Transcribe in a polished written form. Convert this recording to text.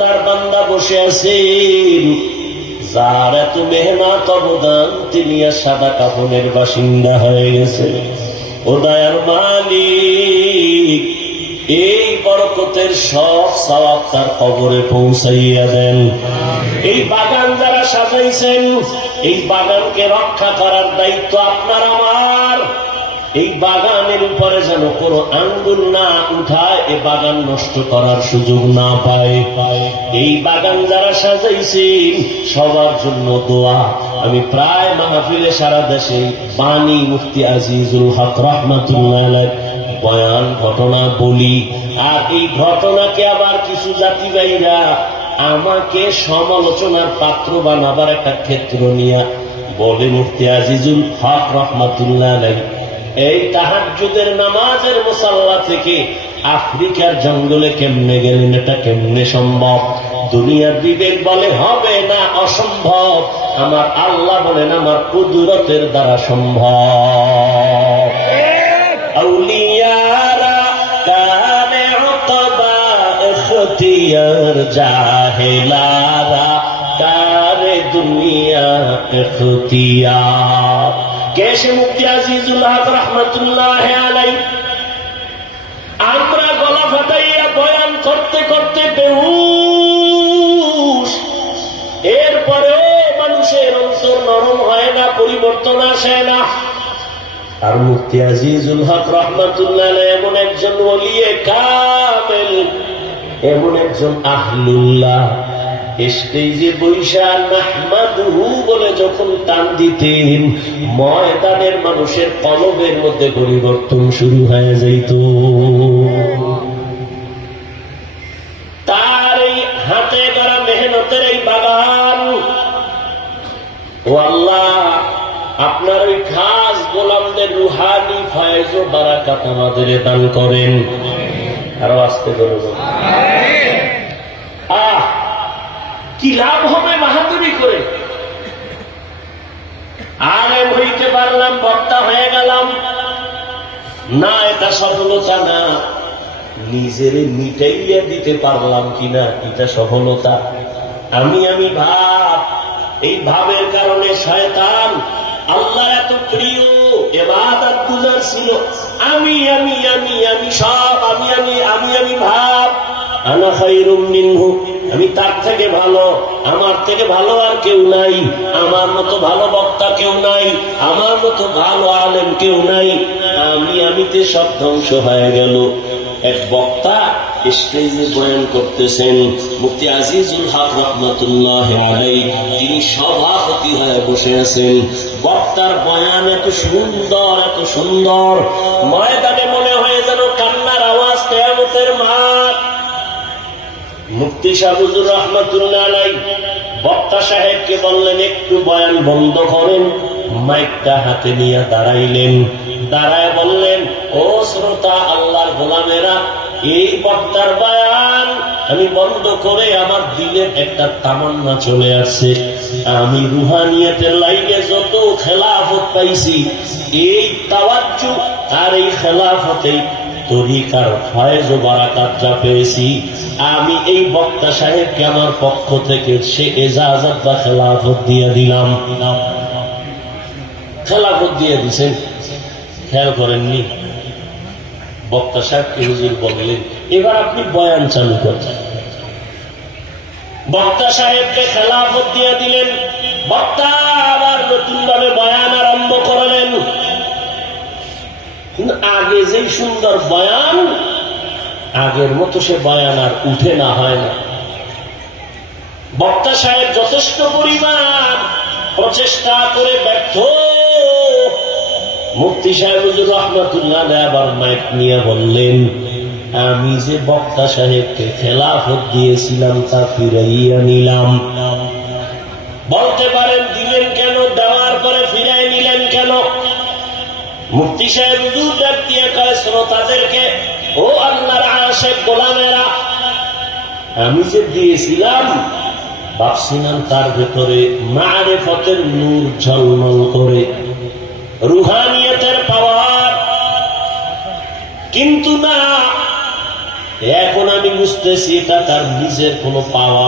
আপনার বান্দা বসে আছেন, যার এত মেহনত অবদান, তিনি আর সাদা কাফনের বাসিন্দা হয়ে গেছে। ও দয়ার মালিক, এই বরকতের সব সওয়াব তার কবরে পৌঁছাইয়া দেন। এই বাগান যারা সাজাইছেন, এই বাগানকে রক্ষা করার দায়িত্ব আপনার আমার। এই বাগানের উপরে যেন কোনো আঙ্গুল না উঠায়, এ বাগান নষ্ট করার সুযোগ না পায়। এই বাগান যারা সাজাইছেন সবার জন্য দোয়া। আমি প্রায় মাহফিলে সারা দেশে বাণী মুফতি আজিজুল হক রহমাতুল্লাহ আলাইহি বয়ান ঘটনা বলি, আর এই ঘটনাকে আবার কিছু জাতি ভাইরা আমাকে সমালোচনার পাত্র বানাবার একটা ক্ষেত্র নিয়ে বলে। মুফতি আজিজুল হক রহমাতুল্লাহ আলাইহি এই তাহাজ্জুদের নামাজের মুসাল্লা থেকে আফ্রিকার জঙ্গলে কেমনে গেলেন, এটা কেমনে সম্ভব? দুনিয়ার বিবেক বলে হবে না, অসম্ভব। আমার আল্লাহ বলেন আমার কুদরতের দ্বারা সম্ভব। আউলিয়ারা কানে উতবা ইখতিয়ার, জাহেলারা কারে দুনিয়া ইখতিয়ার। কেশে মুফতি আজিজুল হক রহমাতুল্লাহ আলাইহি আমরা গলা ফাটাইয়া বয়ান করতে করতে বেহুশ, এরপরেও মানুষের অন্তর নরম হয় না, পরিবর্তন আসে না। আর মুফতি আজিজুল হক রহমাতুল্লাহ আলাইহি এমন একজন ওলিয়ে কামেল, এমন একজন আহলুল্লাহ, স্টেজে বৈশা নাহমাদুহু বলে যখন টান দিতেন, ময়দানের মানুষের কলবের মধ্যে পরিবর্তন শুরু হয়ে যাইত। তার এই হাতে করা মেহনতের এই বাগান, ও আল্লাহ আপনার ওই খাস গোলামদের রুহানি ফয়েজ ও বারাকাত আমাদের দান করেন। আরো আসতে বলব, কি লাভ হবে বাহাদুরি করে? আলেম হইতে পারলাম, বক্তা হয়ে গেলাম না, এটা সফলতা না। নিজের মিটাইয়া দিতে পারলাম কিনা, এটা সফলতা। আমি ভাব, এই ভাবের কারণে শয়তান আল্লাহ এত প্রিয় ইবাদত গুজার ছিল। আমি সব আমি ভাব, আনা খায়রুম মিনহু, আমি তার থেকে ভালো, আমার থেকে ভালো আর কেউ নাই, আমার মতো ভালো বক্তা কেউ নাই, আমার মতো ভালো আলেম কেউ নাই। আমিতে সব ধ্বংস হয়ে গেল। এক বক্তা স্টেজে বয়ান করতেছেন, মুফতি আজিজুল হক রহমাতুল্লাহ আলাইহি, তিনি সভাপতি হয়ে বসে আছেন। বক্তার বয়ান এত সুন্দর, ময়দানে মনে হয় যেন কান্নার আওয়াজ, কিয়ামতের মাঠ। মুফতি শাহবুজুর রহমাতুল্লাহ আলাইহি বক্তা সাহেবকে বললেন একটু বয়ান বন্ধ করেন। মাইকটা হাতে নিয়ে দাঁড়াইলেন, দাঁড়ায় বললেন, ও শ্রোতা আল্লাহর গোলামেরা, এই বক্তার বয়ান আমি বন্ধ করে আমার দিলের একটা তামান্না চলে আসছে। আমি রুহানিয়াতের লাইনে যত খেলাফত পাইছি, এই তাওয়াজ্জু আর এই খেলাফতেই তরিকার ফয়েজ ও বারাকাত যা পেয়েছি, আমি এই বক্তা সাহেবকে আমার পক্ষ থেকে সে এজাজত বা খেলাফত দিয়ে দিলাম। খেলাফত দিয়ে দিছেন, খেয়াল করেননি? বক্তা সাহেবকে হুজুর বললেন, এবার আপনি বয়ান চালু করছেন। বক্তা সাহেবকে খেলাফত দিয়ে দিলেন। বক্তা আবার নতুন ভাবে বয়ান আরম্ভ করলেন। আগে যেই সুন্দর বয়ান, আগের মতো সে বয়ান আর উঠে না, হয় না। বক্তা সাহেব যথেষ্ট পরিমাণ প্রচেষ্টা করে ব্যর্থ। মুফতি সাহেব হুজুর রহমাতুল্লাহ আবার মাইক নিয়ে বললেন, আমি যে বক্তা সাহেবকে খেলাফত দিয়েছিলাম তা ফিরাইয়া নিলাম। বলতে পারেন দিলেন কেন, দেওয়ার পরে ফিরাই নিলেন কেন? মুফতি সাহেব হুজুর ডাক দিয়ে কয় শ্রোতাদেরকে, ও আল্লাহর আশিক গোলামেরা, আমি যে দিয়েছিলাম ভাবছিলাম তার ভেতরে মারিফতের নূর ঝলমল করে, রুহানিয়তের পাওয়ার, কিন্তু না, এখন আমি বুঝতেছি এটা তার নিজের কোনো পাওয়ার